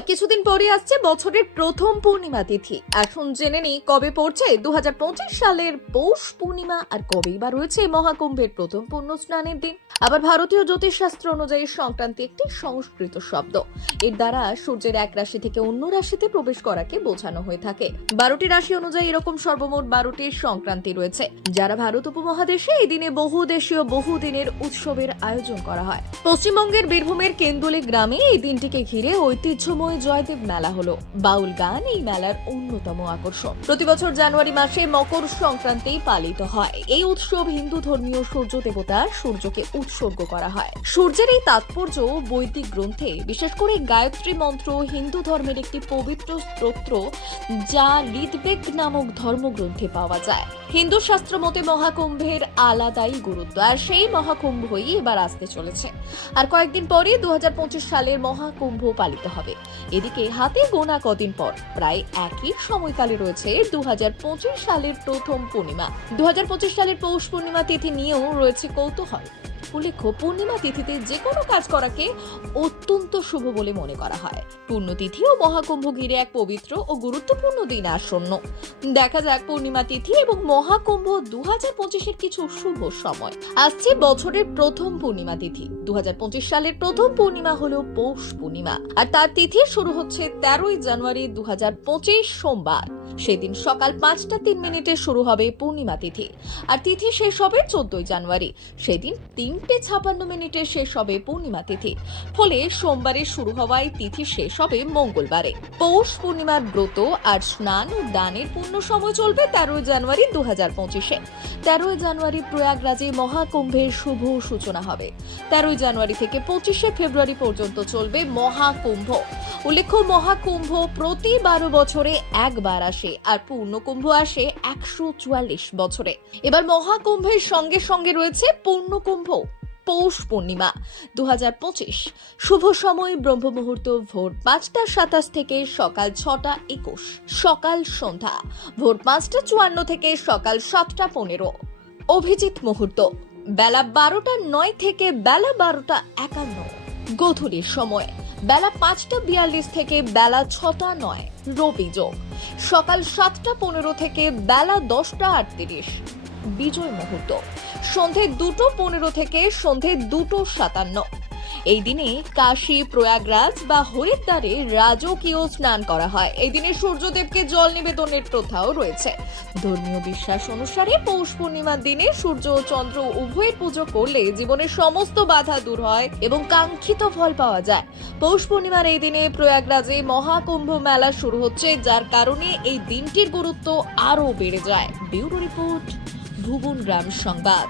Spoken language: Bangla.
কিছুদিন পরে আসছে বছরের প্রথম পূর্ণিমা তিথি। এখন জেনে নিই কবে পড়ছে। দু সালের পৌষ পূর্ণিমা আর কবেই বা রয়েছে মহাকুম্ভের প্রথম পূর্ণ স্নানের দিন। আবার ভারতীয় জ্যোতিষশাস্ত্র অনুযায়ী সংক্রান্তি একটি সংস্কৃত শব্দ। এর দ্বারা সূর্যের এক রাশি থেকে অন্য রাশিতে প্রবেশ করাকে বোঝানো হয়ে থাকে। বারোটি রাশি অনুযায়ী এরকম সর্বমোট বারোটি সংক্রান্তি রয়েছে। যারা ভারত উপমহাদেশে এই দিনে বহু দেশীয়, বহু দিনের উৎসবের আয়োজন করা হয়। পশ্চিমবঙ্গের বীরভূমের কেন্দুলি গ্রামে এই দিনটিকে ঘিরে ঐতিহ্যময় জয়দেব মেলা হলো। বাউল গান এই মেলার অন্যতম আকর্ষণ। প্রতি বছর জানুয়ারি মাসে মকর সংক্রান্তি পালিত হয়। এই উৎসব হিন্দু ধর্মীয় সূর্য দেবতা সূর্যকে উৎসর্গ করা হয়। সূর্যের এই তাৎপর্য বৈদিক গ্রন্থে, বিশেষ করে গায়ত্রী মন্ত্র হিন্দু ধর্মের একটি পবিত্র স্তোত্র যা ঋদ্বেগ নামক ধর্মগ্রন্থে পাওয়া যায়। হিন্দু শাস্ত্র মতে মহাকুম্ভের আলাদাই গুরুত্ব, আর সেই মহাকুম্ভই এবার আসতে চলেছে। আর কয়েকদিন পরে দু হাজার পঁচিশ সালের মহাকুম্ভ পালিত হবে। এদিকে হাতে গোনা কদিন পর, প্রায় একই সময়কালে রয়েছে দু হাজার পঁচিশ সালের প্রথম পূর্ণিমা। দু হাজার পঁচিশ সালের পৌষ পূর্ণিমা তিথি নিয়েও রয়েছে কৌতূহল। উল্লেখ্য পূর্ণিমা তিথিতে যে কোনো কাজ করাকে অত্যন্ত শুভ বলে মনে করা হয়। পূর্ণতিথি ও মহাকুম্ভ ঘিরে এক পবিত্র ও গুরুত্বপূর্ণ দিন আসন্ন। দেখা যাক পূর্ণিমা তিথি এবং মহাকুম্ভ দু হাজার পঁচিশের কিছু শুভ সময়। আসছে বছরের প্রথম পূর্ণিমা তিথি। দু হাজার পঁচিশ সালের প্রথম পূর্ণিমা হলো পৌষ পূর্ণিমা। আর তার তিথি শুরু হচ্ছে তেরোই জানুয়ারি দু হাজার পঁচিশ সোমবার। সেদিন সকাল পাঁচটা তিন মিনিটে শুরু হবে পূর্ণিমা তিথি। আর তিথি শেষ হবে চোদ্দই জানুয়ারি। সেদিন তিনটে ছাপান্ন মিনিটে শেষ হবে পূর্ণিমা তিথি। ফলে সোমবারে শুরু হওয়ায় তিথি শেষ হবে মঙ্গলবারে। পৌষ পূর্ণিমার ব্রত আর স্নান ও দানের পূর্ণ সময় চলবে তেরোই জানুয়ারি দু হাজার পঁচিশে। তেরোই জানুয়ারি প্রয়াগরাজে মহাকুম্ভের শুভ সূচনা হবে। তেরোই জানুয়ারি থেকে পঁচিশে ফেব্রুয়ারি পর্যন্ত চলবে মহাকুম্ভ। উল্লেখ্য, মহাকুম্ভ প্রতি বারো বছরে একবার আসে আর পূর্ণকুম্ভ আসে একশো চুয়াল্লিশ বছরে। এবার মহাকুম্ভের সঙ্গে সঙ্গে রয়েছে পূর্ণকুম্ভ, পৌষ পূর্ণিমা। দু হাজার পঁচিশ, শুভ সময় ব্রহ্ম মুহূর্ত ভোর পাঁচটা সাতাশ থেকে সকাল ছটা একুশ, সকাল সন্ধ্যা, ভোর পাঁচটা চুয়ান্ন থেকে সকাল সাতটা পনেরো। অভিজিৎ মুহূর্ত, বেলা বারোটা নয় থেকে বেলা বারোটা একান্ন। গোধূলির সময়। বেলা পাঁচটা বিয়াল্লিশ থেকে বেলা ছটা নয়। রবি যোগ। সকাল সাতটা পনেরো থেকে বেলা দশটা আটত্রিশ। বিজয় মুহূর্ত। সন্ধে দুটো পনেরো থেকে সন্ধে দুটো সাতান্ন। এই দিনে কাশী, প্রয়াগরাজ বা হরিদ্বারে রাজকীয় স্নান করা হয়। এই দিনে সূর্যদেবকে জল নিবেদনের প্রথাও রয়েছে। ধর্মীয় বিশ্বাস অনুসারে পৌষ পূর্ণিমার দিনে সূর্য ও চন্দ্র উভয়ের পুজো করলে জীবনের সমস্ত বাধা দূর হয় এবং কাঙ্ক্ষিত ফল পাওয়া যায়। পৌষ পূর্ণিমার এই দিনে প্রয়াগরাজে মহাকুম্ভ মেলা শুরু হচ্ছে, যার কারণে এই দিনটির গুরুত্ব আরও বেড়ে যায়। ব্যুরো রিপোর্ট, ভুবন গ্রাম সংবাদ।